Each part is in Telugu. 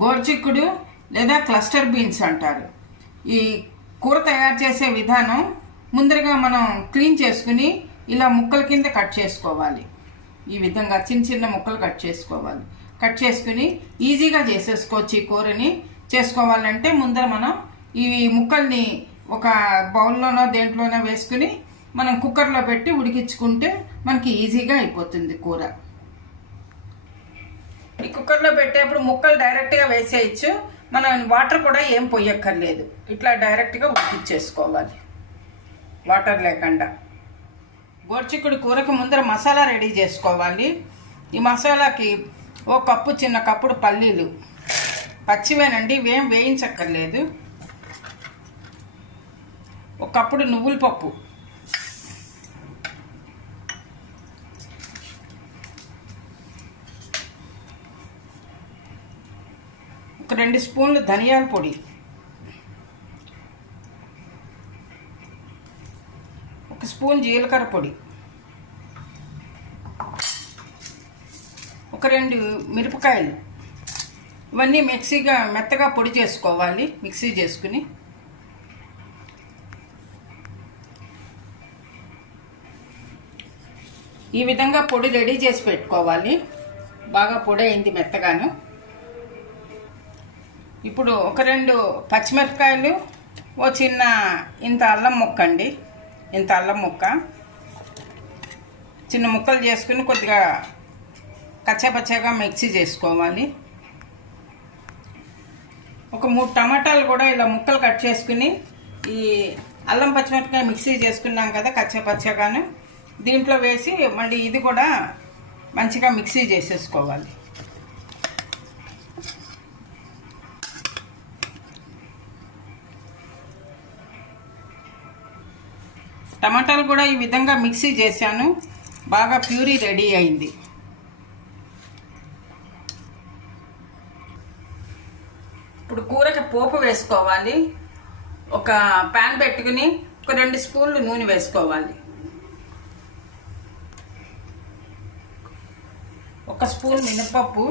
గోర్చిక్కుడు లేదా క్లస్టర్ బీన్స్ అంటారు. ఈ కూర తయారు చేసే విధానం ముందరగా మనం క్లీన్ చేసుకుని ఇలా ముక్కల కింద కట్ చేసుకోవాలి. ఈ విధంగా చిన్న చిన్న ముక్కలు కట్ చేసుకోవాలి. కట్ చేసుకుని ఈజీగా చేసేసుకోవచ్చు ఈ కూరని. చేసుకోవాలంటే ముందర మనం ఈ ముక్కల్ని ఒక బౌల్లోనో దేంట్లోనో వేసుకుని మనం కుక్కర్లో పెట్టి ఉడికించుకుంటే మనకి ఈజీగా అయిపోతుంది కూర. ఈ కుక్కర్లో పెట్టేప్పుడు ముక్కలు డైరెక్ట్గా వేసేయచ్చు. మనం వాటర్ కూడా ఏం పొయ్యక్కర్లేదు. ఇట్లా డైరెక్ట్గా ఉడికిచ్చేసుకోవాలి. వాటర్ లేకుండా. గోర్చిక్కుడు కూరకు ముందర మసాలా రెడీ చేసుకోవాలి. ఈ మసాలాకి ఓ కప్పు చిన్న కప్పుడు పల్లీలు. పచ్చివేనండి ఇవేం వేయించక్కర్లేదు. ఒక కప్పుడు నువ్వుల పప్పు. ఒక రెండు స్పూన్లు ధనియాల పొడి. ఒక స్పూన్ జీలకర్ర పొడి. ఒక రెండు మిరపకాయలు. ఇవన్నీ మిక్సీగా మెత్తగా పొడి చేసుకోవాలి మిక్సీ చేసుకుని. ఈ విధంగా పొడి రెడీ చేసి పెట్టుకోవాలి. బాగా పొడి అయింది మెత్తగాను. ఇప్పుడు ఒక రెండు పచ్చిమిరపకాయలు ఓ చిన్న ఇంత అల్లం ముక్క అండి ఇంత అల్లం ముక్క. చిన్న ముక్కలు చేసుకుని కొద్దిగా కచ్చాపచ్చాగా మిక్సీ చేసుకోవాలి. ఒక మూడు టమాటాలు కూడా ఇలా ముక్కలు కట్ చేసుకుని ఈ అల్లం పచ్చిమిరపకాయ మిక్సీ చేసుకున్నాం కదా కచ్చాపచ్చాగాను. దీంట్లో వేసి మళ్ళీ ఇది కూడా మంచిగా మిక్సీ చేసేసుకోవాలి. టమాటాలు కూడా ఈ విధంగా మిక్సీ చేశాను. బాగా ప్యూరీ రెడీ అయింది. ఇప్పుడు కూరకి పోపు వేసుకోవాలి. ఒక ప్యాన్ పెట్టుకుని ఒక రెండు స్పూన్లు నూనె వేసుకోవాలి. ఒక స్పూన్ మినపప్పు.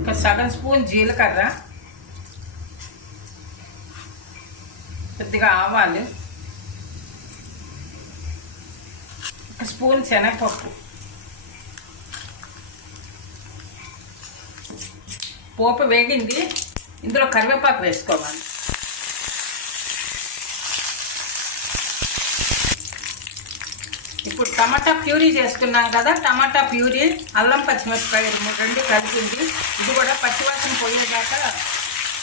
ఒక సగం స్పూన్ జీలకర్ర. కొద్దిగా ఆవాలు. ఒక స్పూన్ శనగపప్పు. పోపు వేగింది. ఇందులో కరివేపాకు వేసుకోవాలి. ఇప్పుడు టమాటా ప్యూరీ చేసుకున్నాం కదా టమాటా ప్యూరీ అల్లం పచ్చిమిరపకాయ రెండు కలిపింది. ఇది కూడా పచ్చివాసన పోయేదాకా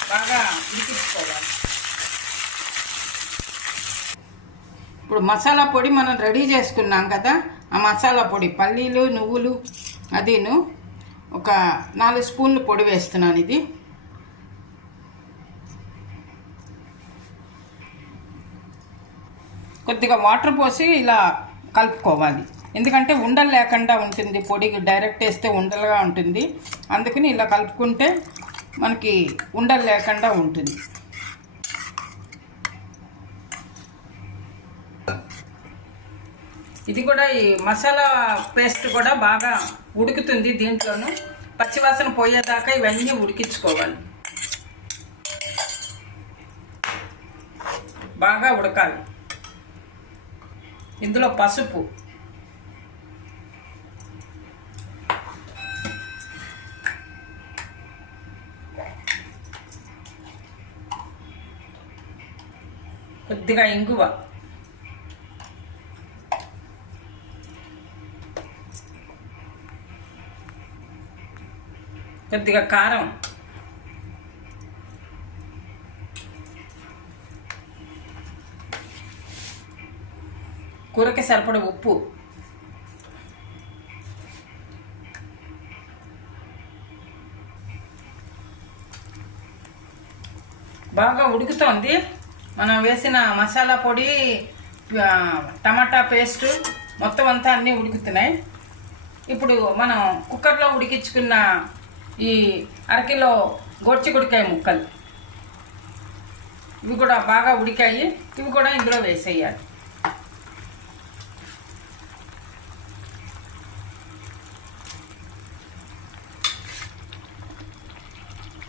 బాగా ఉడికించుకోవాలి. ఇప్పుడు మసాలా పొడి మనం రెడీ చేసుకున్నాం కదా ఆ మసాలా పొడి పల్లీలు నువ్వులు అదిను ఒక నాలుగు స్పూన్లు పొడి వేస్తున్నాను ఇది. కొద్దిగా వాటర్ పోసి ఇలా కలుపుకోవాలి. ఎందుకంటే ఉండలు లేకుండా ఉంటుంది పొడి డైరెక్ట్ వేస్తే ఉండలుగా ఉంటుంది. అందుకని ఇలా కలుపుకుంటే మనకి ఉండలు లేకుండా ఉంటుంది. ఇది కూడా ఈ మసాలా పేస్ట్ కూడా బాగా ఉడుకుతుంది దీంట్లోనూ. పచ్చివాసన పోయేదాకా ఇవన్నీ ఉడికించుకోవాలి. బాగా ఉడకాలి. ఇందులో పసుపు. కొద్దిగా ఇంగువ. కొద్దిగా కారం. కూరకి సరిపడ ఉప్పు. బాగా ఉడుకుతోంది. మనం వేసిన మసాలా పొడి టమాటా పేస్ట్ మొత్తం అంతా అన్నీ ఉడుకుతున్నాయి. ఇప్పుడు మనం కుక్కర్లో ఉడికించుకున్న ఈ అరకిలో గొచ్చిగుడికాయ ముక్కలు. ఇవి కూడా బాగా ఉడికాయి. ఇవి కూడా ఇందులో వేసేయాలి.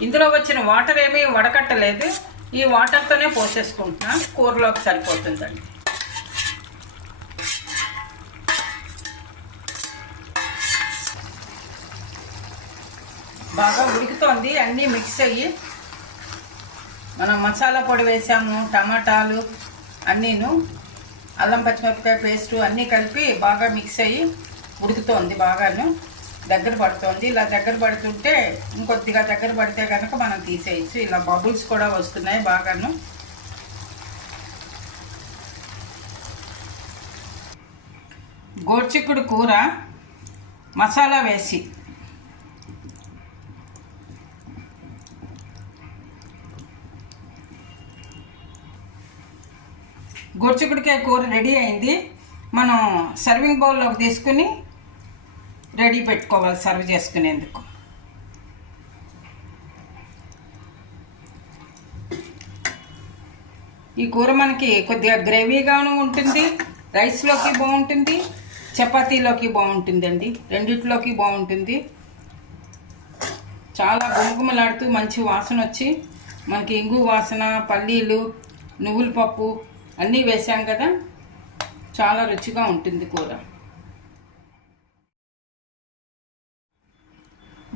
ఇందులో వచ్చిన వాటర్ ఏమీ వడకట్టలేదు. ఈ వాటర్తోనే పోసేసుకుంటున్నా కూరలోకి సరిపోతుందండి. బాగా ఉడుకుతోంది అన్నీ మిక్స్ అయ్యి. మనం మసాలా పొడి వేసాము టమాటాలు అన్నీను అల్లం పచ్చిమిరపకాయ పేస్టు అన్నీ కలిపి బాగా మిక్స్ అయ్యి ఉడుకుతోంది బాగాను. దగ్గర పడుతోంది. ఇలా దగ్గర పడుతుంటే ఇంకొద్దిగా దగ్గర పడితే కనుక మనం తీసేయచ్చు. ఇలా బబుల్స్ కూడా వస్తున్నాయి బాగాను. గోర్చిక్కుడు కూర మసాలా వేసి గోర్చిక్కుడికాయ కూర రెడీ అయింది. మనం సర్వింగ్ బౌల్లోకి తీసుకుని రెడీ పెట్టుకోవాలి సర్వ్ చేసుకునేందుకు. ఈ కూర మనకి కొద్దిగా గ్రేవీగాను ఉంటుంది రైస్లోకి బాగుంటుంది చపాతీలోకి బాగుంటుందండి. రెండిట్లోకి బాగుంటుంది. చాలా గుమగుమలాడుతూ మంచి వాసన వచ్చి మనకి ఇంగు వాసన పల్లీలు నువ్వుల పప్పు అన్నీ వేసాం కదా. చాలా రుచిగా ఉంటుంది కూర.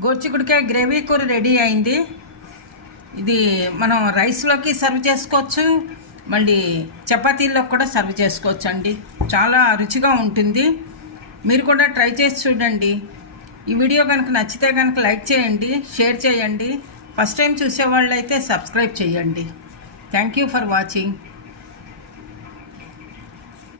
గోచిగుడికాయ గ్రేవీ కూర రెడీ అయింది. ఇది మనం రైస్లోకి సర్వ్ చేసుకోవచ్చు. మళ్ళీ చపాతీల్లో కూడా సర్వ్ చేసుకోవచ్చు అండి చాలా రుచిగా ఉంటుంది. మీరు కూడా ట్రై చేసి చూడండి. ఈ వీడియో కనుక నచ్చితే కనుక లైక్ చేయండి షేర్ చేయండి. ఫస్ట్ టైం చూసేవాళ్ళు అయితే సబ్స్క్రైబ్ చేయండి. Thank you for watching